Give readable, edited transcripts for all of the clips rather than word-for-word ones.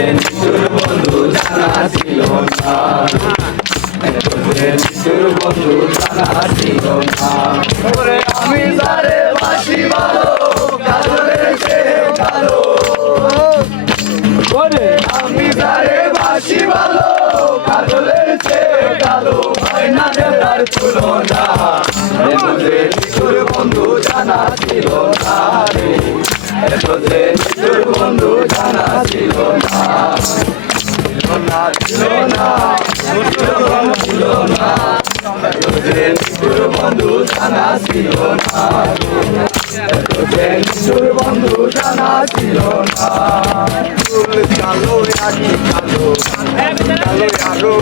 যে নিষ্ঠুর বন্ধু জানা ছিল না, এত যে নিষ্ঠুর বন্ধু জানা ছিল না। ওরে আমি যারে বাসি ভালো কাজলের চেয়ে কালো, ওরে আমি যারে বাসি ভালো কাজলের চেয়ে কালো, হয় না যে তার তুলনা, এত যে নিষ্ঠুর বন্ধু জানা ছিল না রে, এত যে নিষ্ঠুর বন্ধু জানা ছিল না। ছিল না ছিল না, এত যে নিষ্ঠুর বন্ধু জানা ছিল না, এত যে নিষ্ঠুর বন্ধু জানা ছিল না। কালো আকি কালো কালো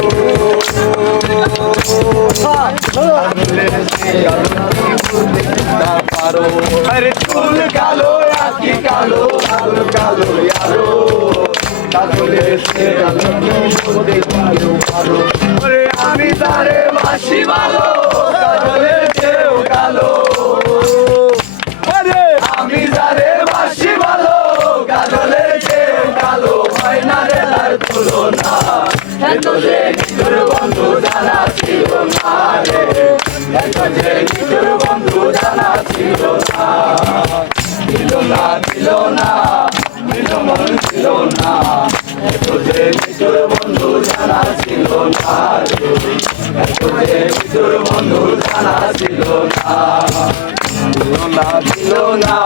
আরো পারো, আরে চুল কালো আকি কালো কালো কালো আরো কাজলে সে কালো পারো। ওরে আমি তারে বাসি ভালো কাজলের চেয়েও কালো, ওরে আমি তারে বাসি ভালো কাজলের চেয়েও কালো, হয় না রে তার তুলনা, এত যে নিষ্ঠুর বন্ধু জানা ছিল না রে, এত যে নিষ্ঠুর বন্ধু জানা ছিল না। ছিল না ছিল না ছিল মন ছিল না, এত যে নিষ্ঠুর বন্ধু জানা ছিল না রে, এত যে নিষ্ঠুর বন্ধু জানা ছিল না। ছিল না ছিল না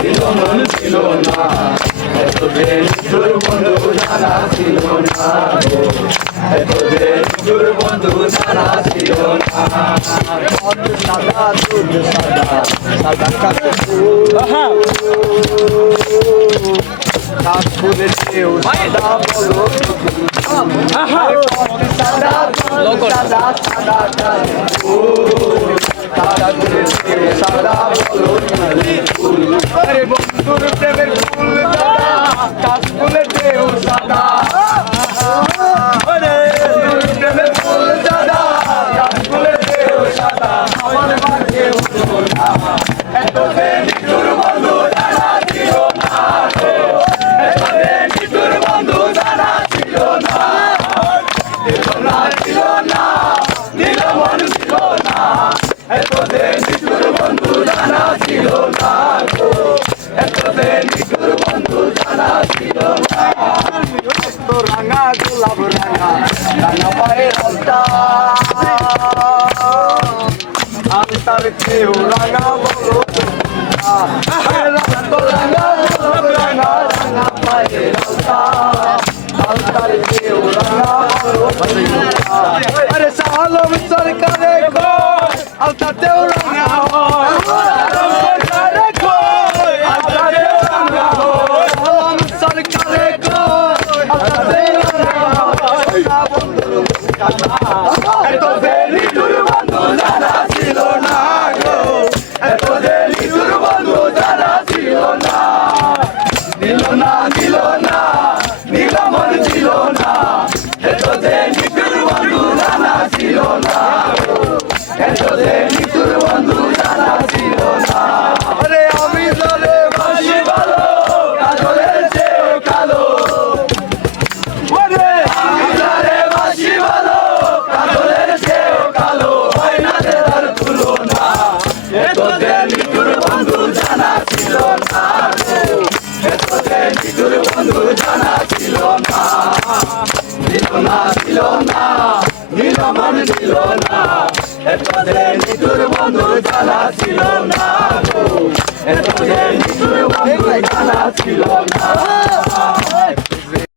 ছিল মন ছিল না, এত যে নিষ্ঠুর বন্ধু জানা ছিল না রে, এত যে নিষ্ঠুর বন্ধু জানা ছিল না। সাদা দুধ সাদা সাদা কাকুলের চেয়েও সাদা বলো, সাদা সাদা সাদা কাকুলের চেয়েও সাদা বলো, আরে বন্ধুর প্রেমের ফুল দাদা কাকুলের চেয়েও সাদা, আরে বন্ধুর প্রেমের ফুল দাদা কাকুলের চেয়েও সাদা, আমার ভাগ্যে হতো না, এত যে নিষ্ঠুর বন্ধু জানা ছিল না রে, এত যে নিষ্ঠুর বন্ধু জানা ছিল না। ছিল না ছিল না নীল মন ছিল না, এত যে নিষ্ঠুর বন্ধু জানা ছিল না গো, এত যে নিষ্ঠুর বন্ধু জানা ছিল না। তো রাঙা গোলাপ রাঙা রাঙা পায়ের আলতা, আলতার চেয়েও রাঙা বলো তো রাঙা গোলাপ রাঙা রাঙা পায়ের আলতা, আলতার চেয়েও রাঙা বলো। আরে সালম সরকারে গো আলতাতেও রাঙা হয়, সরকারে গো আলতাতেও রাঙা হয়, সালম সরকারে গো আলতাতেও রাঙা হয়, বন্ধুর কথা এত যে নিষ্ঠুর বন্ধু জানা ছিল না গো, এত যে নিষ্ঠুর বন্ধু জানা ছিল না। নীল না নীল না নীল মন ছিল না, এত যে নিষ্ঠুর বন্ধু জানা ছিল না গো, এত যে নিষ্ঠুর বন্ধু জানা ছিল না। আরে আমি যারে বাসি ভালো কাজলের চেয়েও কালো, ওরে আমি যারে বাসি ভালো কাজলের চেয়েও কালো, হয় না যে তার তুলনা, এত যে নিষ্ঠুর বন্ধু জানা ছিল না গো, এত যে নিষ্ঠুর বন্ধু জানা ছিল না। ছিল না ছিল না নীল মন ছিল না, এত যে নিষ্ঠুর বন্ধু জানা ছিল না গো, এত যে নিষ্ঠুর বন্ধু জানা ছিল না।